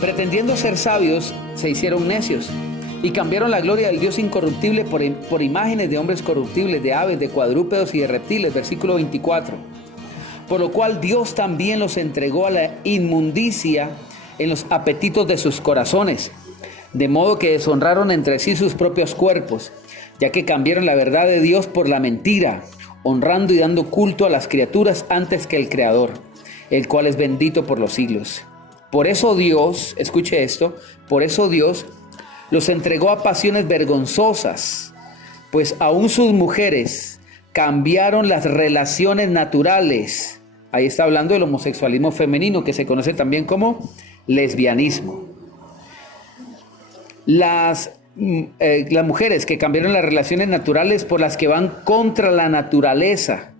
Pretendiendo ser sabios, se hicieron necios y cambiaron la gloria del Dios incorruptible por imágenes de hombres corruptibles, de aves, de cuadrúpedos y de reptiles. Versículo 24. Por lo cual Dios también los entregó a la inmundicia en los apetitos de sus corazones, de modo que deshonraron entre sí sus propios cuerpos, ya que cambiaron la verdad de Dios por la mentira, honrando y dando culto a las criaturas antes que el Creador, el cual es bendito por los siglos. Por eso Dios, escuche esto, por eso Dios los entregó a pasiones vergonzosas, pues aún sus mujeres cambiaron las relaciones naturales. Ahí está hablando del homosexualismo femenino, que se conoce también como lesbianismo. Las mujeres que cambiaron las relaciones naturales por las que van contra la naturaleza.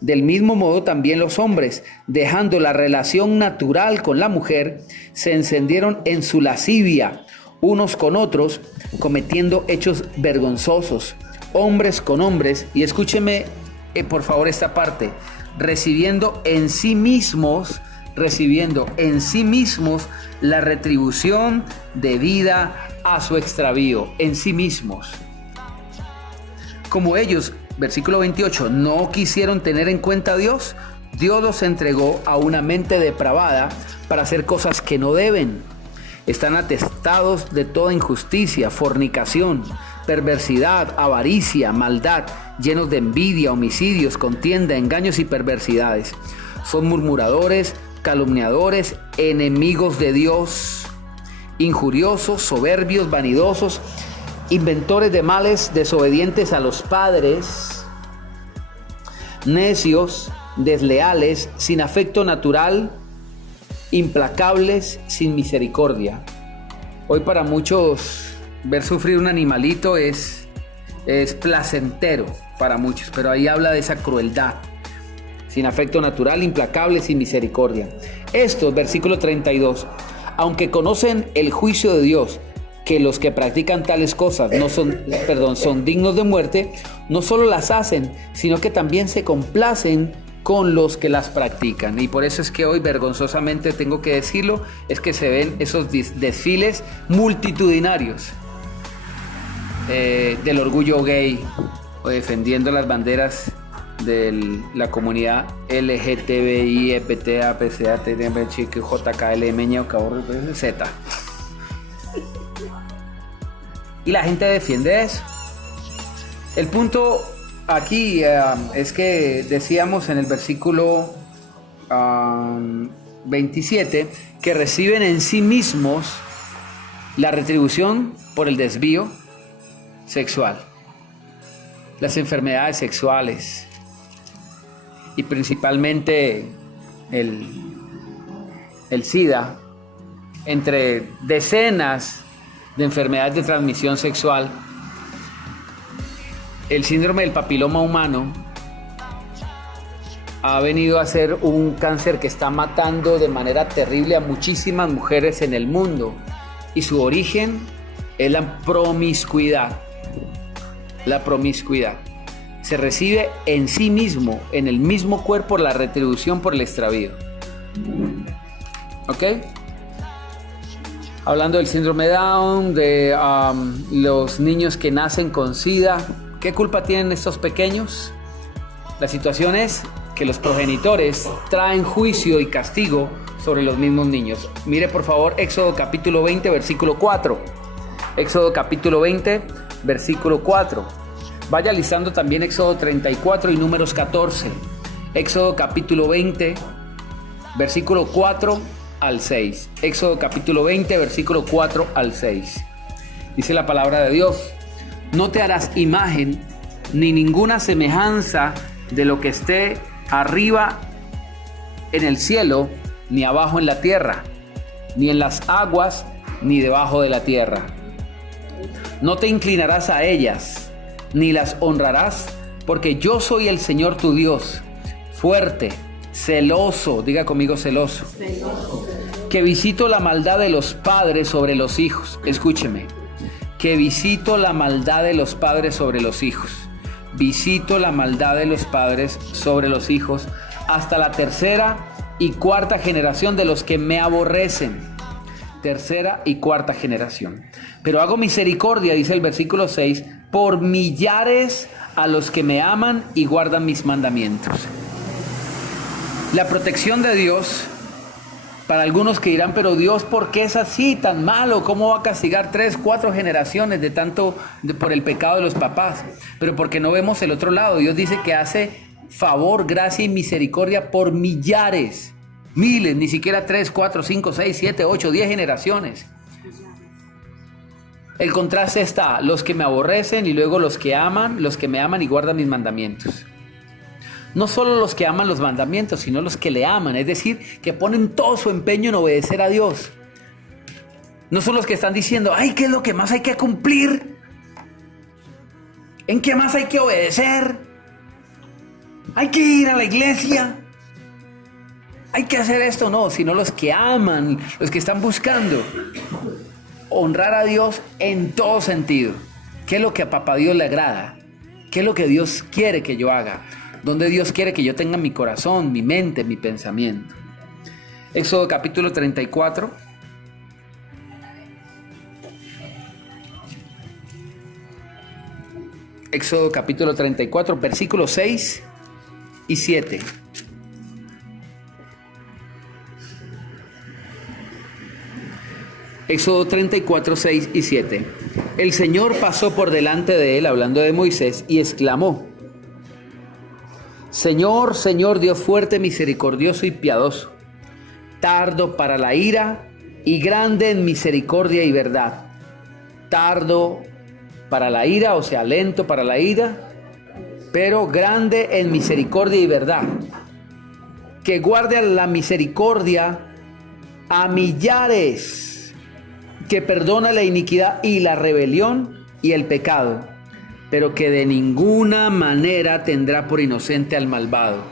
Del mismo modo también los hombres, dejando la relación natural con la mujer, se encendieron en su lascivia unos con otros, cometiendo hechos vergonzosos, hombres con hombres, y escúcheme por favor esta parte, recibiendo en sí mismos la retribución debida a su extravío, en sí mismos. Como ellos, versículo 28, no quisieron tener en cuenta a Dios, Dios los entregó a una mente depravada para hacer cosas que no deben. Están atestados de toda injusticia, fornicación, perversidad, avaricia, maldad, llenos de envidia, homicidios, contienda, engaños y perversidades. Son murmuradores, calumniadores, enemigos de Dios, injuriosos, soberbios, vanidosos, inventores de males, desobedientes a los padres, necios, desleales, sin afecto natural, implacables, sin misericordia. Hoy para muchos ver sufrir un animalito es placentero para muchos, pero ahí habla de esa crueldad. Sin afecto natural, implacable, sin misericordia. Estos, versículo 32, aunque conocen el juicio de Dios, que los que practican tales cosas son dignos de muerte, no solo las hacen, sino que también se complacen con los que las practican. Y por eso es que hoy, vergonzosamente tengo que decirlo, es que se ven esos desfiles multitudinarios del orgullo gay, o defendiendo las banderas de la comunidad LGTBI, EPTA, PCA, TDM, JKLM, Z. Y la gente defiende eso. El punto aquí es que decíamos en el versículo 27 que reciben en sí mismos la retribución por el desvío sexual, las enfermedades sexuales y principalmente el SIDA, entre decenas de enfermedades de transmisión sexual. El síndrome del papiloma humano ha venido a ser un cáncer que está matando de manera terrible a muchísimas mujeres en el mundo, y su origen es la promiscuidad. La promiscuidad. Se recibe en sí mismo, en el mismo cuerpo, la retribución por el extravío. ¿Ok? Hablando del síndrome de Down, de los niños que nacen con SIDA. ¿Qué culpa tienen estos pequeños? La situación es que los progenitores traen juicio y castigo sobre los mismos niños. Mire por favor Éxodo capítulo 20, versículo 4. Éxodo capítulo 20, versículo 4. Vaya listando también Éxodo 34 y Números 14. Éxodo capítulo 20, versículo 4 al 6. Éxodo capítulo 20, versículo 4 al 6. Dice la palabra de Dios: no te harás imagen ni ninguna semejanza de lo que esté arriba en el cielo, ni abajo en la tierra, ni en las aguas, ni debajo de la tierra. No te inclinarás a ellas, ni las honrarás, porque yo soy el Señor tu Dios, fuerte, celoso, diga conmigo celoso, que visito la maldad de los padres sobre los hijos. Escúcheme, que visito la maldad de los padres sobre los hijos. Visito la maldad de los padres sobre los hijos hasta la tercera y cuarta generación de los que me aborrecen. tercera y cuarta generación. Pero hago misericordia, dice el versículo 6, por millares a los que me aman y guardan mis mandamientos. La protección de Dios, para algunos que dirán, pero Dios, ¿por qué es así tan malo? ¿Cómo va a castigar 3, 4 generaciones de tanto por el pecado de los papás? Pero porque no vemos el otro lado. Dios dice que hace favor, gracia y misericordia por millares, miles, ni siquiera 3, 4, 5, 6, 7, 8, 10 generaciones. El contraste está, los que me aborrecen y luego los que me aman y guardan mis mandamientos. No solo los que aman los mandamientos, sino los que le aman, es decir, que ponen todo su empeño en obedecer a Dios. No son los que están diciendo, ay, ¿qué es lo que más hay que cumplir? ¿En qué más hay que obedecer? Hay que ir a la iglesia. Hay que hacer esto, no, sino los que aman, los que están buscando honrar a Dios en todo sentido. ¿Qué es lo que a Papá Dios le agrada? ¿Qué es lo que Dios quiere que yo haga? ¿Dónde Dios quiere que yo tenga mi corazón, mi mente, mi pensamiento? Éxodo capítulo 34. Éxodo capítulo 34, versículos 6 y 7. Éxodo 34, 6 y 7. El Señor pasó por delante de él, hablando de Moisés, y exclamó: Señor, Señor, Dios fuerte, misericordioso y piadoso, tardo para la ira y grande en misericordia y verdad. Tardo para la ira, o sea, lento para la ira, pero grande en misericordia y verdad. Que guarde la misericordia a millares, que perdona la iniquidad y la rebelión y el pecado, pero que de ninguna manera tendrá por inocente al malvado,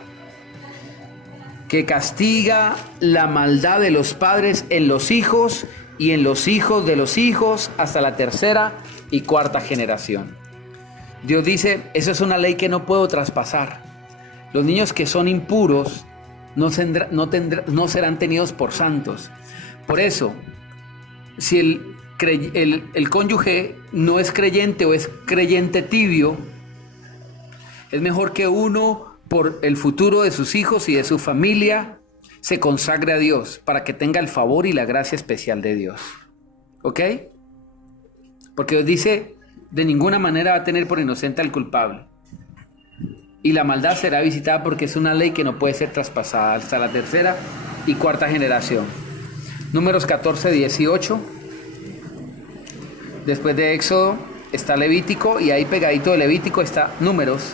que castiga la maldad de los padres en los hijos y en los hijos de los hijos hasta la tercera y cuarta generación. Dios dice, eso es una ley que no puedo traspasar. Los niños que son impuros no serán tenidos por santos. Por eso, si el cónyuge no es creyente o es creyente tibio, es mejor que uno, por el futuro de sus hijos y de su familia, se consagre a Dios para que tenga el favor y la gracia especial de Dios. ¿Ok? Porque Dios dice, de ninguna manera va a tener por inocente al culpable. Y la maldad será visitada porque es una ley que no puede ser traspasada hasta la tercera y cuarta generación. Números 14, 18. Después de Éxodo está Levítico y ahí pegadito de Levítico está Números.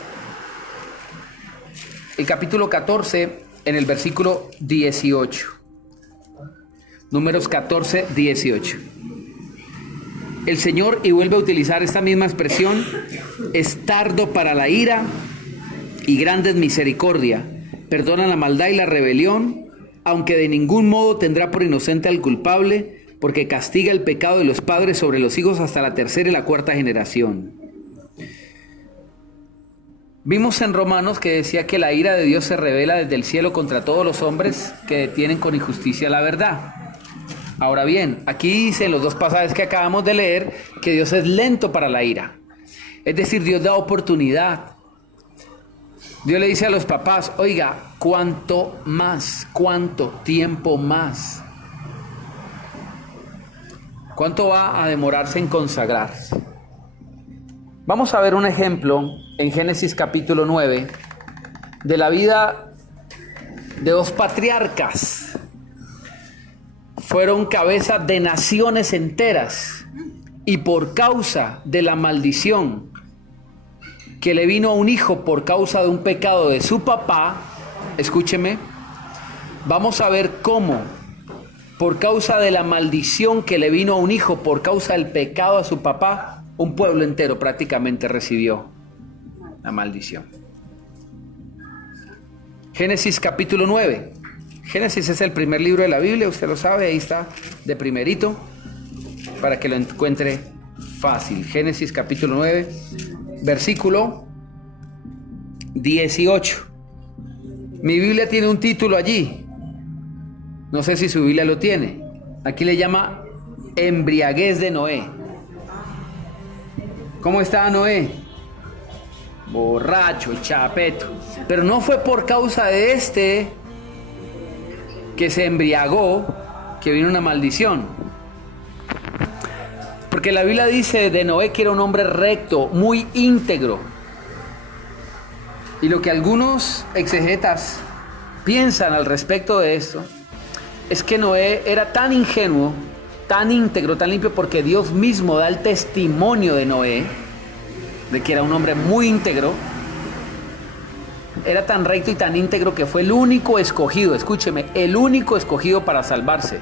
El capítulo 14 en el versículo 18. Números 14, 18. El Señor, y vuelve a utilizar esta misma expresión, es tardo para la ira y grande en misericordia. Perdona la maldad y la rebelión, aunque de ningún modo tendrá por inocente al culpable, porque castiga el pecado de los padres sobre los hijos hasta la tercera y la cuarta generación. Vimos en Romanos que decía que la ira de Dios se revela desde el cielo contra todos los hombres que detienen con injusticia la verdad. Ahora bien, aquí dice en los dos pasajes que acabamos de leer que Dios es lento para la ira. Es decir, Dios da oportunidad. Dios le dice a los papás, oiga, ¿cuánto más? ¿Cuánto tiempo más? ¿Cuánto va a demorarse en consagrarse? Vamos a ver un ejemplo en Génesis capítulo 9 de la vida de dos patriarcas. Fueron cabeza de naciones enteras y por causa de la maldición que le vino a un hijo por causa de un pecado de su papá, escúcheme, vamos a ver cómo por causa de la maldición que le vino a un hijo por causa del pecado a su papá, un pueblo entero prácticamente recibió la maldición. Génesis capítulo 9. Génesis es el primer libro de la Biblia, usted lo sabe, ahí está de primerito, para que lo encuentre fácil. Génesis capítulo 9, versículo 18. Mi Biblia tiene un título allí, no sé si su Biblia lo tiene. Aquí le llama embriaguez de Noé. ¿Cómo estaba Noé? Borracho, chapeto. Pero no fue por causa de este que se embriagó que vino una maldición. Porque la Biblia dice de Noé que era un hombre recto, muy íntegro. Y lo que algunos exegetas piensan al respecto de esto es que Noé era tan ingenuo, tan íntegro, tan limpio, porque Dios mismo da el testimonio de Noé, de que era un hombre muy íntegro. Era tan recto y tan íntegro que fue el único escogido, escúcheme, el único escogido para salvarse.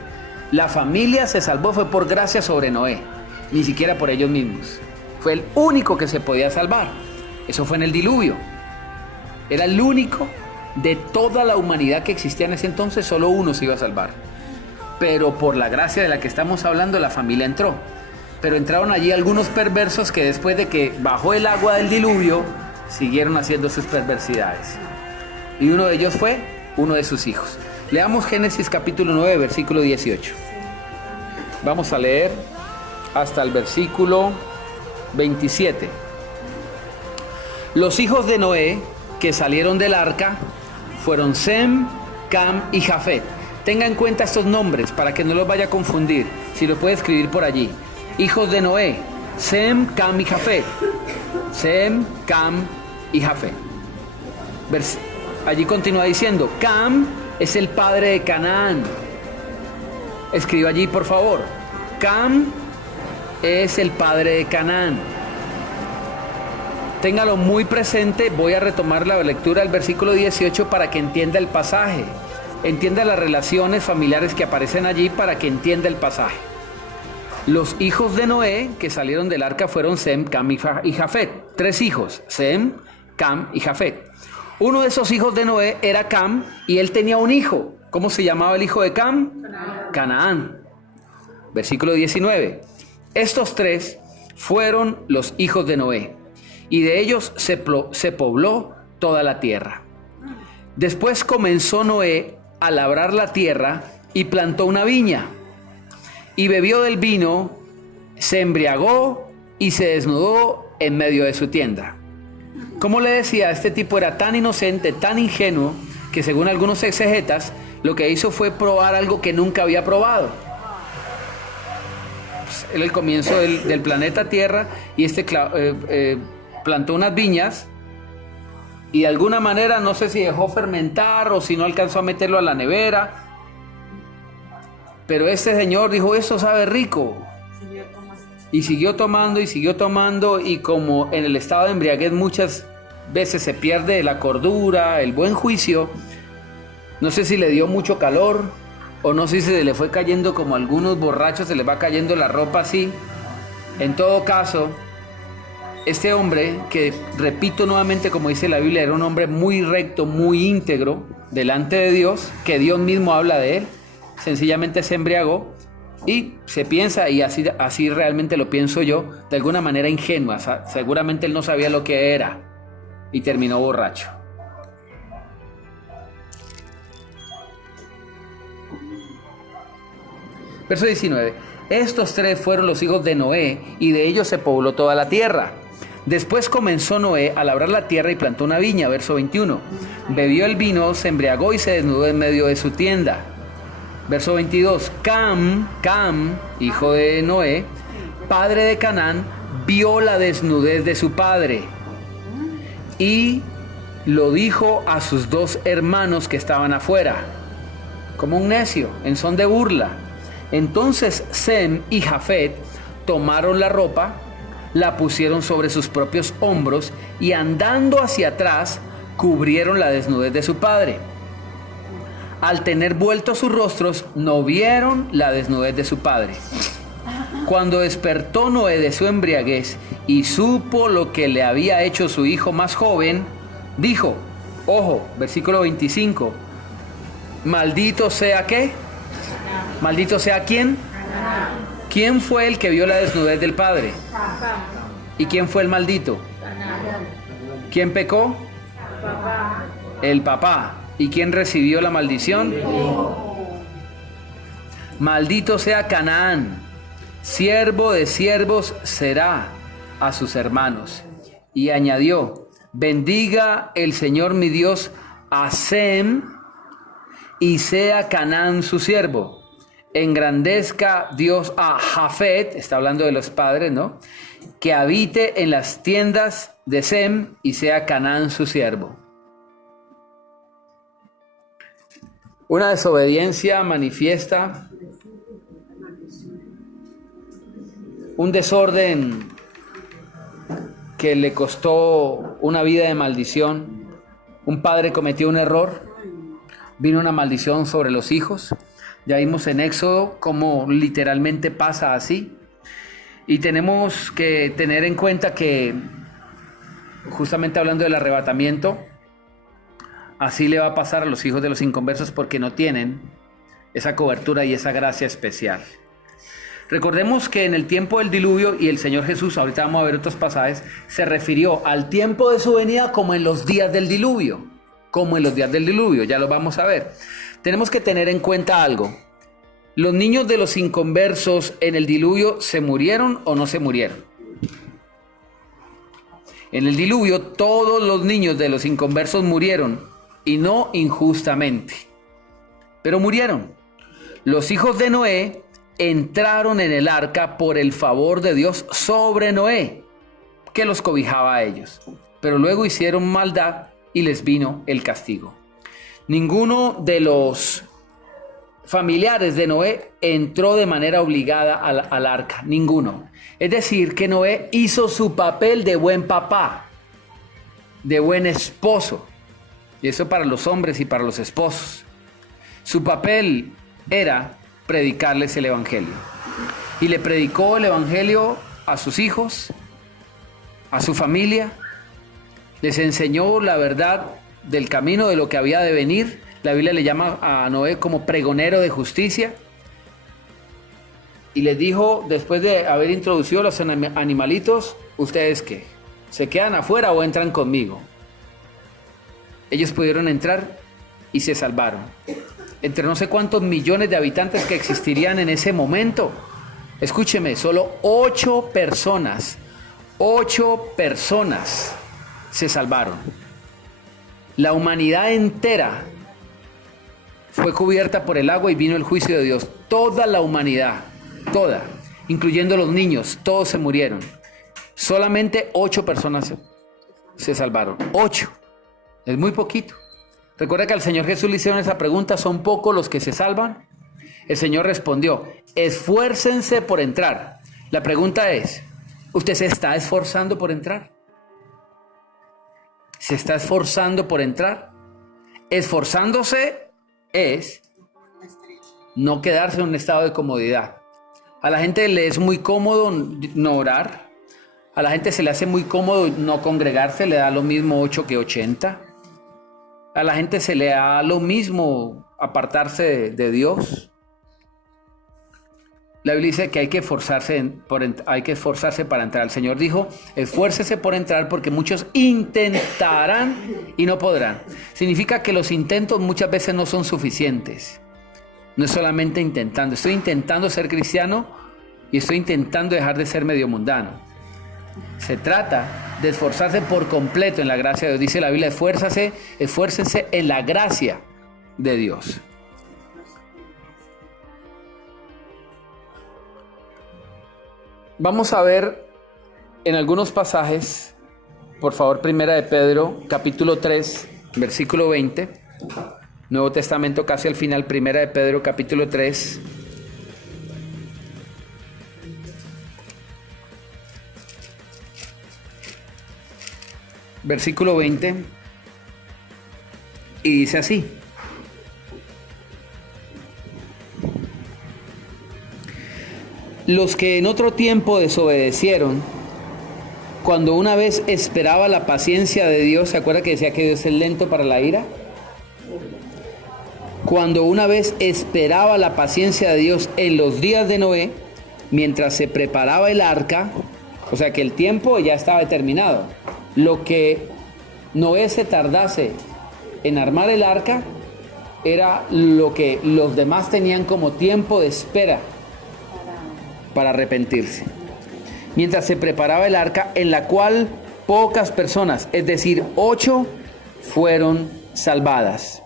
La familia se salvó fue por gracia sobre Noé, ni siquiera por ellos mismos. Fue el único que se podía salvar. Eso fue en el diluvio. Era el único de toda la humanidad que existía en ese entonces, solo uno se iba a salvar. Pero por la gracia de la que estamos hablando, la familia entró. Pero entraron allí algunos perversos que después de que bajó el agua del diluvio, siguieron haciendo sus perversidades. Y uno de ellos fue uno de sus hijos. Leamos Génesis capítulo 9, versículo 18. Vamos a leer hasta el versículo 27. Los hijos de Noé que salieron del arca fueron Sem, Cam y Jafet. Tenga en cuenta estos nombres para que no los vaya a confundir. Si lo puede escribir por allí. Hijos de Noé, Sem, Cam y Jafet. Sem, Cam y Jafet. Allí continúa diciendo, Cam es el padre de Canaán. Escriba allí, por favor. Cam es el padre de Canaán. Téngalo muy presente. Voy a retomar la lectura del versículo 18 para que entienda el pasaje. Entienda las relaciones familiares que aparecen allí para que entienda el pasaje. Los hijos de Noé que salieron del arca fueron Sem, Cam y Jafet. 3 hijos, Sem, Cam y Jafet. Uno de esos hijos de Noé era Cam y él tenía un hijo. ¿Cómo se llamaba el hijo de Cam? Canaán. Versículo 19. Estos 3 fueron los hijos de Noé y de ellos se pobló toda la tierra. Después comenzó Noé a labrar la tierra y plantó una viña y bebió del vino, se embriagó y se desnudó en medio de su tienda. Como le decía, este tipo era tan inocente, tan ingenuo, que según algunos exegetas, lo que hizo fue probar algo que nunca había probado. Pues, era el comienzo del planeta Tierra y plantó unas viñas y de alguna manera, no sé si dejó fermentar o si no alcanzó a meterlo a la nevera, pero este señor dijo, esto sabe rico. Y siguió tomando, y como en el estado de embriaguez muchas veces se pierde la cordura, el buen juicio, no sé si le dio mucho calor, o no sé si se le fue cayendo como a algunos borrachos, se les va cayendo la ropa así. En todo caso, este hombre, que repito nuevamente como dice la Biblia, era un hombre muy recto, muy íntegro delante de Dios, que Dios mismo habla de él, sencillamente se embriagó y se piensa, y así realmente lo pienso yo, de alguna manera ingenua. Seguramente él no sabía lo que era y terminó borracho. Verso 19. Estos 3 fueron los hijos de Noé y de ellos se pobló toda la tierra. Después comenzó Noé a labrar la tierra y plantó una viña. Verso 21. Bebió el vino, se embriagó y se desnudó en medio de su tienda. Verso 22. Cam, hijo de Noé, padre de Canaán, vio la desnudez de su padre y lo dijo a sus 2 hermanos que estaban afuera, como un necio, en son de burla. Entonces Sem y Jafet tomaron la ropa, la pusieron sobre sus propios hombros y andando hacia atrás cubrieron la desnudez de su padre. Al tener vueltos sus rostros, no vieron la desnudez de su padre. Cuando despertó Noé de su embriaguez y supo lo que le había hecho su hijo más joven, dijo, ojo, versículo 25, maldito sea ¿qué? Maldito sea ¿quién? ¿Quién fue el que vio la desnudez del padre? ¿Y quién fue el maldito? ¿Quién pecó? El papá. ¿Y quién recibió la maldición? Maldito sea Canaán, siervo de siervos será a sus hermanos. Y añadió, bendiga el Señor mi Dios a Sem y sea Canaán su siervo. Engrandezca Dios a Jafet, está hablando de los padres, ¿no? Que habite en las tiendas de Sem y sea Canaán su siervo. Una desobediencia manifiesta, un desorden que le costó una vida de maldición. Un padre cometió un error, vino una maldición sobre los hijos. Ya vimos en Éxodo cómo literalmente pasa así. Y tenemos que tener en cuenta que, justamente hablando del arrebatamiento, así le va a pasar a los hijos de los inconversos porque no tienen esa cobertura y esa gracia especial. Recordemos que en el tiempo del diluvio, y el Señor Jesús, ahorita vamos a ver otros pasajes, se refirió al tiempo de su venida como en los días del diluvio. Como en los días del diluvio, ya lo vamos a ver. Tenemos que tener en cuenta algo. ¿Los niños de los inconversos en el diluvio se murieron o no se murieron? En el diluvio todos los niños de los inconversos murieron, y no injustamente, pero murieron. Los hijos de Noé entraron en el arca por el favor de Dios sobre Noé, que los cobijaba a ellos. Pero luego hicieron maldad y les vino el castigo. Ninguno de los familiares de Noé entró de manera obligada al arca, ninguno. Es decir, que Noé hizo su papel de buen papá, de buen esposo. Y eso para los hombres y para los esposos. Su papel era predicarles el evangelio. Y le predicó el evangelio a sus hijos, a su familia. Les enseñó la verdad del camino, de lo que había de venir. La Biblia le llama a Noé como pregonero de justicia. Y les dijo, después de haber introducido los animalitos, ¿ustedes qué? ¿Se quedan afuera o entran conmigo? Ellos pudieron entrar y se salvaron. Entre no sé cuántos millones de habitantes que existirían en ese momento. Escúcheme, solo 8 personas se salvaron. La humanidad entera fue cubierta por el agua y vino el juicio de Dios. Toda la humanidad, toda, incluyendo los niños, todos se murieron. Solamente 8 personas se salvaron. 8. Es muy poquito. Recuerda que al Señor Jesús le hicieron esa pregunta, ¿son pocos los que se salvan? El Señor respondió, esfuércense por entrar. La pregunta es, ¿usted se está esforzando por entrar? ¿Se está esforzando por entrar? Esforzándose es no quedarse en un estado de comodidad. A la gente le es muy cómodo no orar. A la gente se le hace muy cómodo no congregarse, le da lo mismo 8 que 80. A la gente se le da lo mismo apartarse de Dios. La Biblia dice que hay que esforzarse para entrar. El Señor dijo, esfuércese por entrar porque muchos intentarán y no podrán. Significa que los intentos muchas veces no son suficientes. No es solamente intentando. Estoy intentando ser cristiano y estoy intentando dejar de ser medio mundano. Se trata de esforzarse por completo en la gracia de Dios. Dice la Biblia, esfuércense en la gracia de Dios. Vamos a ver en algunos pasajes, por favor, Primera de Pedro, capítulo 3, versículo 20. Nuevo Testamento casi al final, Primera de Pedro, capítulo 3. Versículo 20, y dice así: los que en otro tiempo desobedecieron, cuando una vez esperaba la paciencia de Dios, ¿se acuerda que decía que Dios es lento para la ira? Cuando una vez esperaba la paciencia de Dios en los días de Noé, mientras se preparaba el arca, o sea que el tiempo ya estaba determinado. Lo que Noé se tardase en armar el arca era lo que los demás tenían como tiempo de espera para arrepentirse. Mientras se preparaba el arca, en la cual pocas personas, es decir, 8, fueron salvadas.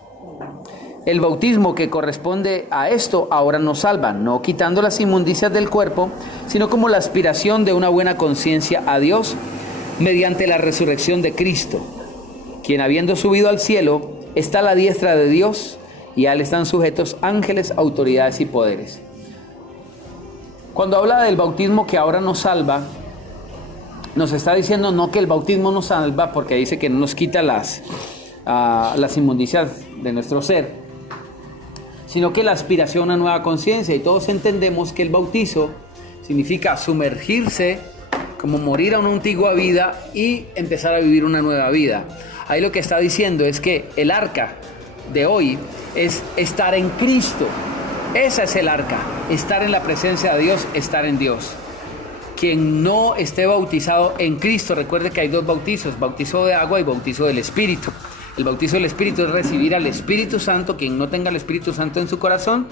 El bautismo que corresponde a esto ahora nos salva, no quitando las inmundicias del cuerpo, sino como la aspiración de una buena conciencia a Dios mediante la resurrección de Cristo, quien habiendo subido al cielo está a la diestra de Dios, y a él están sujetos ángeles, autoridades y poderes. Cuando habla del bautismo que ahora nos salva, nos está diciendo no que el bautismo nos salva, porque dice que no nos quita las inmundicias de nuestro ser, sino que la aspiración a una nueva conciencia. Y todos entendemos que el bautizo significa sumergirse, como morir a una antigua vida y empezar a vivir una nueva vida. Ahí lo que está diciendo es que el arca de hoy es estar en Cristo. Esa es el arca, estar en la presencia de Dios, estar en Dios. Quien no esté bautizado en Cristo, recuerde que hay 2 bautizos, bautizo de agua y bautizo del Espíritu. El bautizo del Espíritu es recibir al Espíritu Santo. Quien no tenga el Espíritu Santo en su corazón,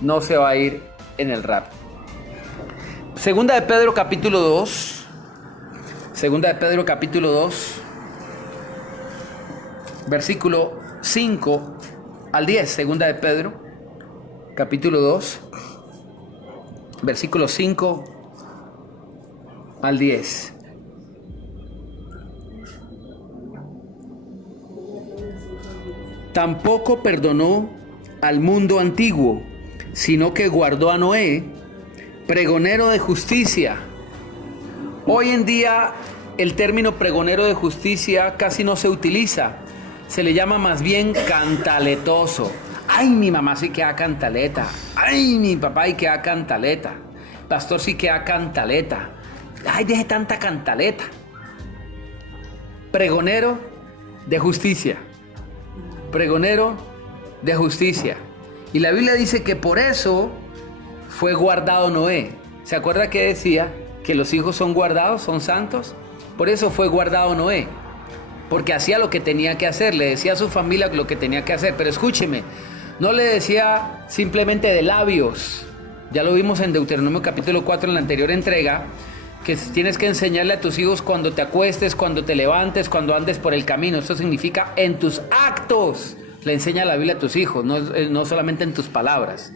no se va a ir en el rapto. Segunda de Pedro capítulo 2. Segunda de Pedro capítulo 2. Versículo 5 al 10. Segunda de Pedro capítulo 2. Versículo 5 al 10. Tampoco perdonó al mundo antiguo, sino que guardó a Noé, pregonero de justicia. Hoy en día el término pregonero de justicia casi no se utiliza. Se le llama más bien cantaletoso. Ay, mi mamá sí queda cantaleta. Ay, mi papá sí queda cantaleta. Pastor sí queda cantaleta. Ay, deje tanta cantaleta. Pregonero de justicia. Pregonero de justicia. Y la Biblia dice que por eso fue guardado Noé. ¿Se acuerda que decía que los hijos son guardados, son santos? Por eso fue guardado Noé, porque hacía lo que tenía que hacer, le decía a su familia lo que tenía que hacer. Pero escúcheme, no le decía simplemente de labios. Ya lo vimos en Deuteronomio capítulo 4 en la anterior entrega, que tienes que enseñarle a tus hijos cuando te acuestes, cuando te levantes, cuando andes por el camino. Esto significa en tus actos. Le enseña la Biblia a tus hijos, no solamente en tus palabras.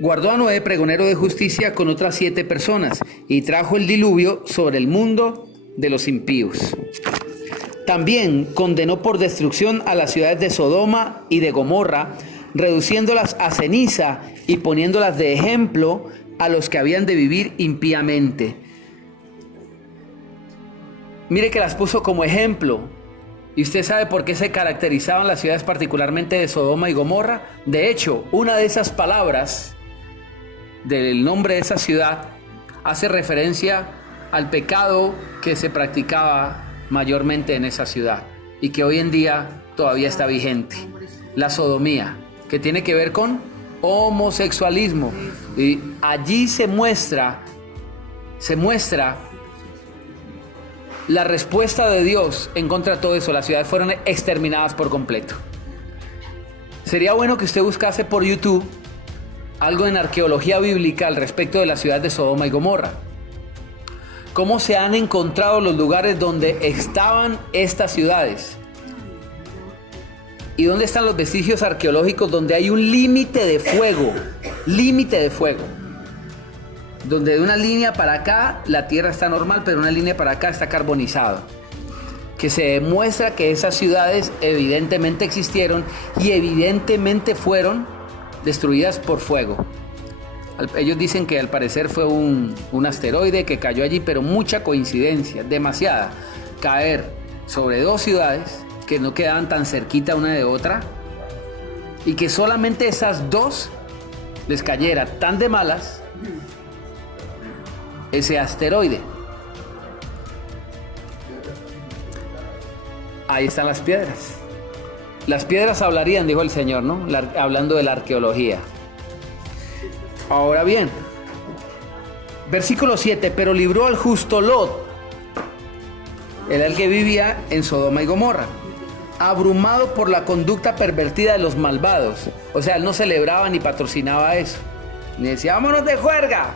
Guardó a Noé, pregonero de justicia, con otras 7 personas, y trajo el diluvio sobre el mundo de los impíos. También condenó por destrucción a las ciudades de Sodoma y de Gomorra, reduciéndolas a ceniza y poniéndolas de ejemplo a los que habían de vivir impíamente. Mire que las puso como ejemplo. ¿Y usted sabe por qué se caracterizaban las ciudades particularmente de Sodoma y Gomorra? De hecho, una de esas palabras del nombre de esa ciudad hace referencia al pecado que se practicaba mayormente en esa ciudad y que hoy en día todavía está vigente: la sodomía, que tiene que ver con homosexualismo. Y allí se muestra la respuesta de Dios en contra de todo eso. Las ciudades fueron exterminadas por completo. Sería bueno que usted buscase por YouTube algo en arqueología bíblica al respecto de la ciudad de Sodoma y Gomorra. Cómo se han encontrado los lugares donde estaban estas ciudades. Y dónde están los vestigios arqueológicos donde hay un límite de fuego. Límite de fuego. Donde de una línea para acá la tierra está normal, pero una línea para acá está carbonizado. Que se demuestra que esas ciudades evidentemente existieron y evidentemente fueron destruidas por fuego. Ellos dicen que al parecer fue un asteroide que cayó allí, pero mucha coincidencia, demasiada. Caer sobre 2 ciudades que no quedaban tan cerquita una de otra y que solamente esas 2 les cayera tan de malas ese asteroide. Ahí están las piedras. Las piedras hablarían, dijo el Señor, ¿no? Hablando de la arqueología. Ahora bien, versículo 7, pero libró al justo Lot, era el que vivía en Sodoma y Gomorra, abrumado por la conducta pervertida de los malvados. O sea, él no celebraba ni patrocinaba eso. Ni decía, vámonos de juerga.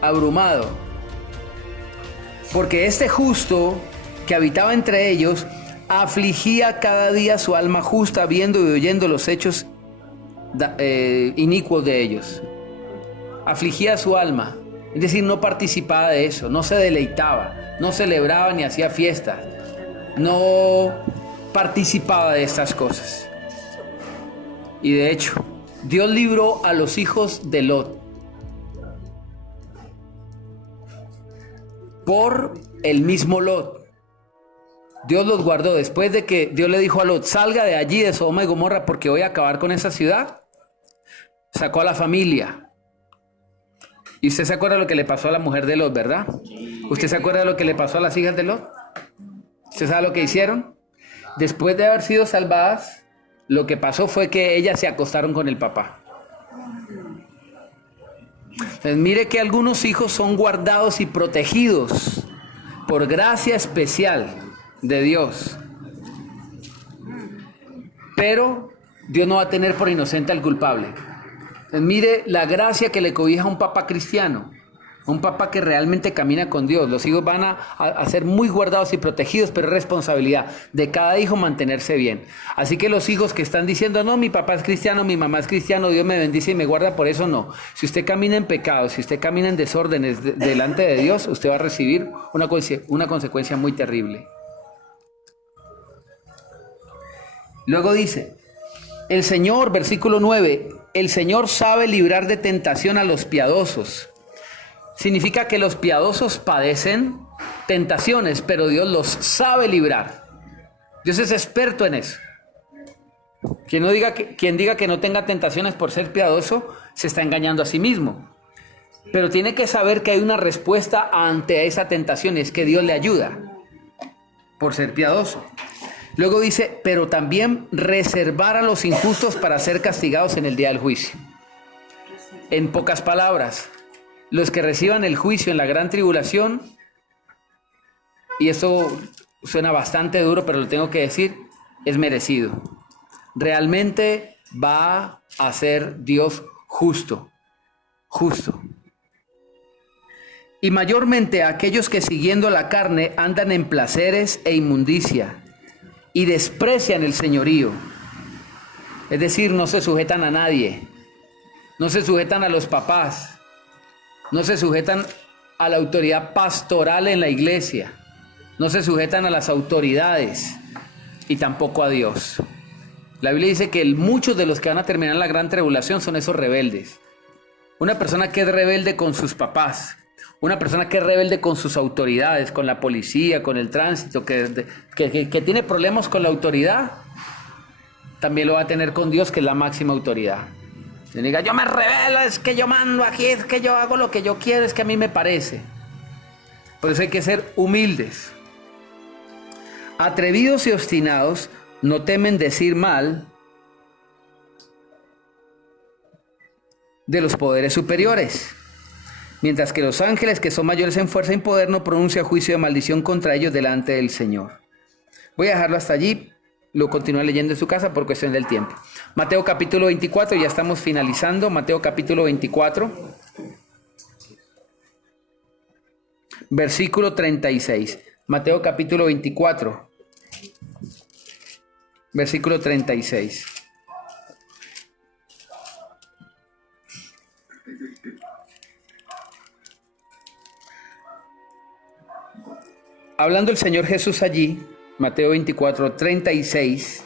Abrumado. Porque este justo que habitaba entre ellos afligía cada día su alma justa, viendo y oyendo los hechos inicuos de ellos. Afligía su alma. Es decir, no participaba de eso, no se deleitaba, no celebraba ni hacía fiestas, no participaba de estas cosas. Y de hecho, Dios libró a los hijos de Lot por el mismo Lot. Dios los guardó después de que Dios le dijo a Lot, salga de allí de Sodoma y Gomorra porque voy a acabar con esa ciudad. Sacó a la familia. Y usted se acuerda de lo que le pasó a la mujer de Lot, ¿verdad? ¿Usted se acuerda de lo que le pasó a las hijas de Lot? ¿Usted sabe lo que hicieron? Después de haber sido salvadas, lo que pasó fue que ellas se acostaron con el papá. Entonces, mire que algunos hijos son guardados y protegidos por gracia especial de Dios. Pero Dios no va a tener por inocente al culpable. Entonces, mire la gracia que le cobija a un papá cristiano, un papá que realmente camina con Dios. Los hijos van a ser muy guardados y protegidos, pero es responsabilidad de cada hijo mantenerse bien. Así que los hijos que están diciendo, no, mi papá es cristiano, mi mamá es cristiano, Dios me bendice y me guarda, por eso no. Si usted camina en pecado, si usted camina en desórdenes delante de Dios, usted va a recibir una consecuencia muy terrible. Luego dice, el Señor, versículo 9, el Señor sabe librar de tentación a los piadosos. Significa que los piadosos padecen tentaciones, pero Dios los sabe librar. Dios es experto en eso. Quien diga que no tenga tentaciones por ser piadoso, se está engañando a sí mismo. Pero tiene que saber que hay una respuesta ante esa tentación, y es que Dios le ayuda por ser piadoso. Luego dice, pero también reservar a los injustos para ser castigados en el día del juicio. En pocas palabras, los que reciban el juicio en la gran tribulación, y eso suena bastante duro, pero lo tengo que decir, es merecido. Realmente va a ser Dios justo, justo. Y mayormente a aquellos que siguiendo la carne andan en placeres e inmundicia, y desprecian el señorío. Es decir, no se sujetan a nadie, no se sujetan a los papás, no se sujetan a la autoridad pastoral en la iglesia, no se sujetan a las autoridades y tampoco a Dios. La Biblia dice que muchos de los que van a terminar la gran tribulación son esos rebeldes. Una persona que es rebelde con sus papás, una persona que es rebelde con sus autoridades, con la policía, con el tránsito, que tiene problemas con la autoridad, también lo va a tener con Dios, que es la máxima autoridad. Que diga, yo me rebelo, es que yo mando aquí, es que yo hago lo que yo quiero, es que a mí me parece. Por eso hay que ser humildes. Atrevidos y obstinados, no temen decir mal de los poderes superiores. Mientras que los ángeles, que son mayores en fuerza y en poder, no pronuncian juicio de maldición contra ellos delante del Señor. Voy a dejarlo hasta allí, lo continúo leyendo en su casa por cuestión del tiempo. Mateo capítulo 24, ya estamos finalizando. Mateo capítulo 24, versículo 36. Mateo capítulo 24, versículo 36. Hablando el Señor Jesús allí, Mateo 24, 36,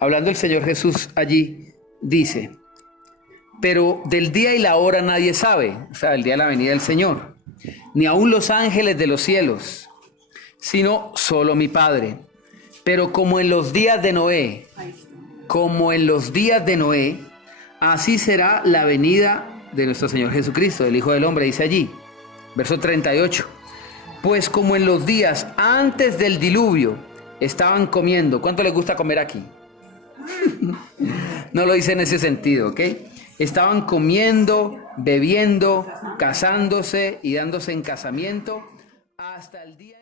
hablando el Señor Jesús allí, dice, pero del día y la hora nadie sabe, o sea, el día de la venida del Señor, ni aun los ángeles de los cielos, sino solo mi Padre. Pero como en los días de Noé, así será la venida de nuestro Señor Jesucristo, el Hijo del Hombre, dice allí. Verso 38. Pues como en los días antes del diluvio estaban comiendo. ¿Cuánto les gusta comer aquí? No lo dice en ese sentido, ¿ok? Estaban comiendo, bebiendo, casándose y dándose en casamiento hasta el día